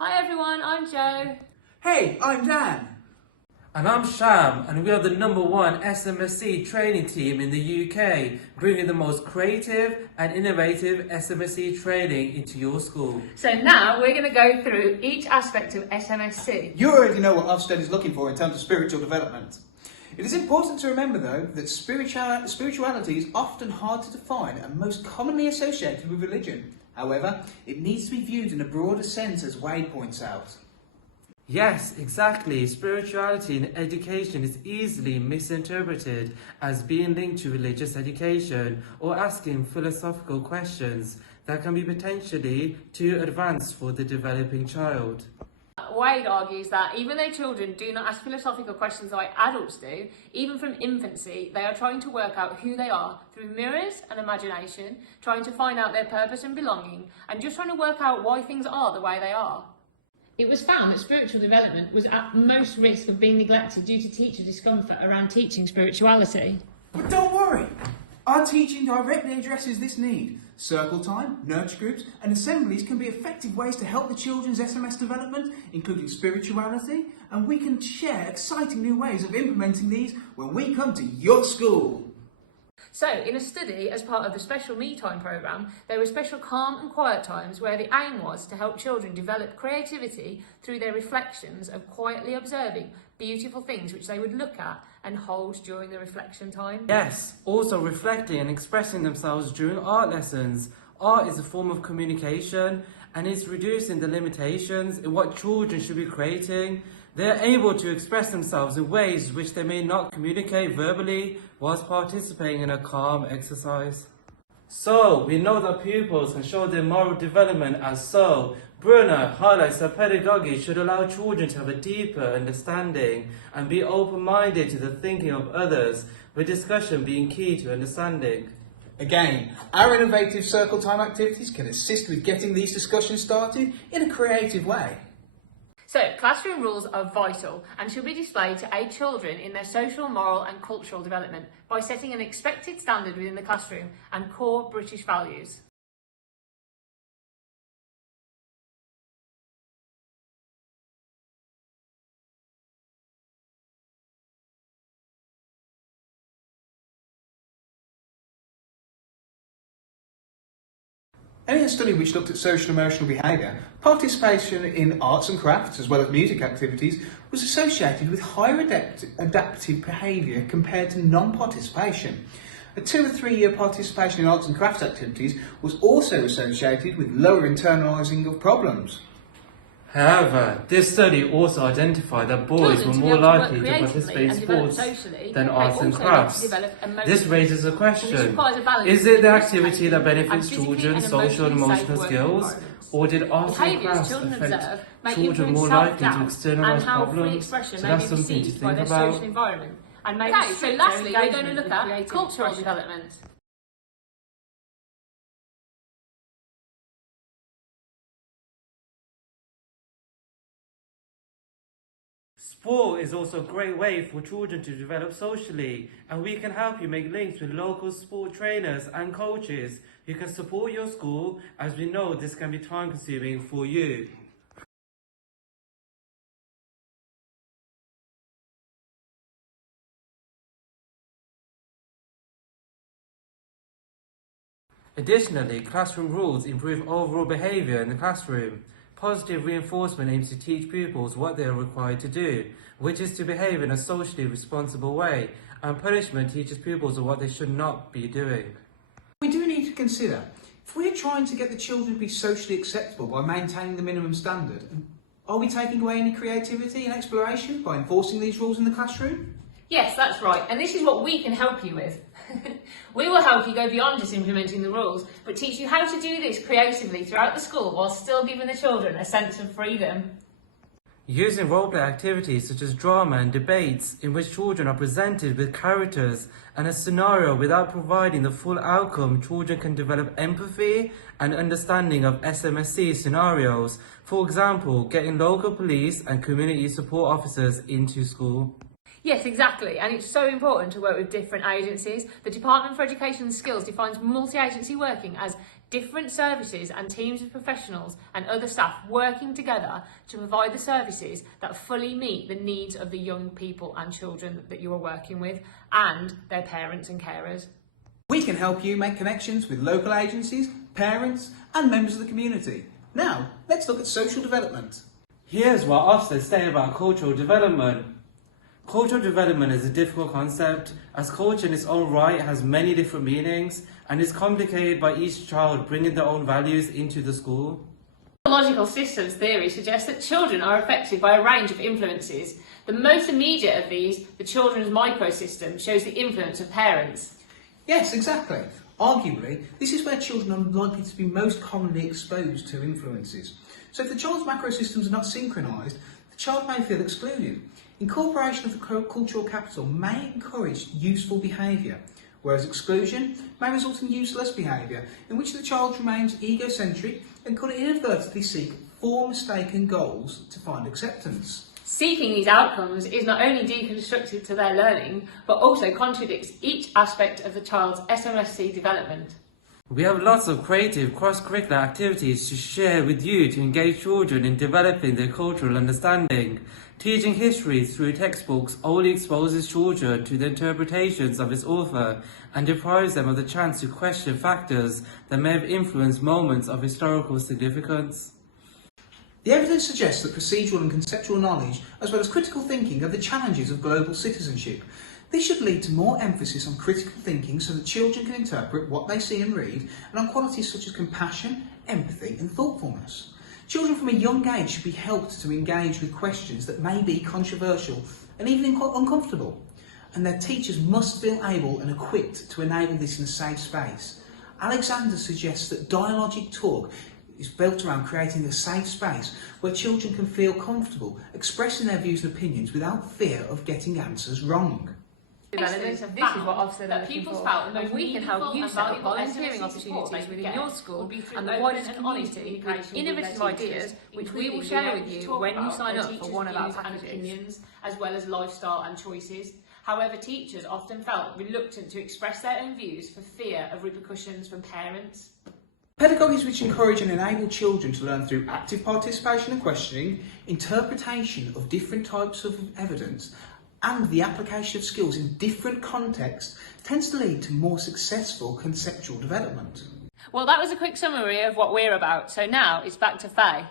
Hi everyone, I'm Jo. Hey, I'm Dan. And I'm Sham, and we are the #1 SMSC training team in the UK, bringing the most creative and innovative SMSC training into your school. So now we're going to go through each aspect of SMSC. You already know what Ofsted is looking for in terms of spiritual development. It is important to remember, though, that spirituality is often hard to define and most commonly associated with religion. However, it needs to be viewed in a broader sense, as Wade points out. Yes, exactly. Spirituality in education is easily misinterpreted as being linked to religious education or asking philosophical questions that can be potentially too advanced for the developing child. Wade argues that even though children do not ask philosophical questions like adults do, even from infancy, they are trying to work out who they are through mirrors and imagination, trying to find out their purpose and belonging, and just trying to work out why things are the way they are. It was found that spiritual development was at most risk of being neglected due to teacher discomfort around teaching spirituality. But don't worry, our teaching directly addresses this need. Circle time, nurture groups and assemblies can be effective ways to help the children's SMS development, including spirituality, and we can share exciting new ways of implementing these when we come to your school. So, in a study as part of the Special Me Time programme, there were special calm and quiet times where the aim was to help children develop creativity through their reflections of quietly observing beautiful things which they would look at and hold during the reflection time. Yes, also reflecting and expressing themselves during art lessons. Art is a form of communication and is reducing the limitations in what children should be creating. They are able to express themselves in ways which they may not communicate verbally whilst participating in a calm exercise. So, we know that pupils can show their moral development as so. Brunner highlights that pedagogy should allow children to have a deeper understanding and be open-minded to the thinking of others, with discussion being key to understanding. Again, our innovative circle time activities can assist with getting these discussions started in a creative way. So, classroom rules are vital and should be displayed to aid children in their social, moral and cultural development by setting an expected standard within the classroom and core British values. In a study which looked at social emotional behaviour, participation in arts and crafts as well as music activities was associated with higher adaptive behaviour compared to non-participation. A 2 or 3 year participation in arts and crafts activities was also associated with lower internalising of problems. However, this study also identified that boys were more likely to participate in sports than arts and crafts. This raises a question: is it the activity that benefits children's social and emotional skills, or did arts and crafts affect children more likely to externalise problems? So that's something to think about. Okay, so lastly, we're going to look at cultural development. Sport is also a great way for children to develop socially, and we can help you make links with local sport trainers and coaches who can support your school, as we know this can be time consuming for you. Additionally, classroom rules improve overall behaviour in the classroom. Positive reinforcement aims to teach pupils what they are required to do, which is to behave in a socially responsible way, and punishment teaches pupils what they should not be doing. We do need to consider, if we're trying to get the children to be socially acceptable by maintaining the minimum standard, are we taking away any creativity and exploration by enforcing these rules in the classroom? Yes, that's right, and this is what we can help you with. We will help you go beyond just implementing the rules, but teach you how to do this creatively throughout the school while still giving the children a sense of freedom. Using roleplay activities such as drama and debates in which children are presented with characters and a scenario without providing the full outcome, children can develop empathy and understanding of SMSC scenarios. For example, getting local police and community support officers into school. Yes, exactly, and it's so important to work with different agencies. The Department for Education and Skills defines multi-agency working as different services and teams of professionals and other staff working together to provide the services that fully meet the needs of the young people and children that you are working with and their parents and carers. We can help you make connections with local agencies, parents and members of the community. Now, let's look at social development. Here's what Ofsted say about cultural development. Cultural development is a difficult concept, as culture in its own right has many different meanings and is complicated by each child bringing their own values into the school. Logical systems theory suggests that children are affected by a range of influences. The most immediate of these, the children's microsystem, shows the influence of parents. Yes, exactly. Arguably, this is where children are likely to be most commonly exposed to influences. So if the child's macrosystems are not synchronised, the child may feel excluded. Incorporation of the cultural capital may encourage useful behaviour, whereas exclusion may result in useless behaviour, in which the child remains egocentric and could inadvertently seek for mistaken goals to find acceptance. Seeking these outcomes is not only deconstructive to their learning, but also contradicts each aspect of the child's SMSC development. We have lots of creative cross-curricular activities to share with you to engage children in developing their cultural understanding. Teaching history through textbooks only exposes children to the interpretations of its author and deprives them of the chance to question factors that may have influenced moments of historical significance. The evidence suggests that procedural and conceptual knowledge, as well as critical thinking, are the challenges of global citizenship. This should lead to more emphasis on critical thinking so that children can interpret what they see and read, and on qualities such as compassion, empathy and thoughtfulness. Children from a young age should be helped to engage with questions that may be controversial and even uncomfortable, and their teachers must feel able and equipped to enable this in a safe space. Alexander suggests that dialogic talk is built around creating a safe space where children can feel comfortable expressing their views and opinions without fear of getting answers wrong. This is what Ofsted are looking for, and we can help you set up volunteering opportunities within your school and the wider community with innovative ideas which we will share with you when you sign up for one of our packages, as well as lifestyle and choices. However, teachers often felt reluctant to express their own views for fear of repercussions from parents. Pedagogies which encourage and enable children to learn through active participation and questioning, interpretation of different types of evidence, and the application of skills in different contexts tends to lead to more successful conceptual development. Well, that was a quick summary of what we're about, so now it's back to Faye.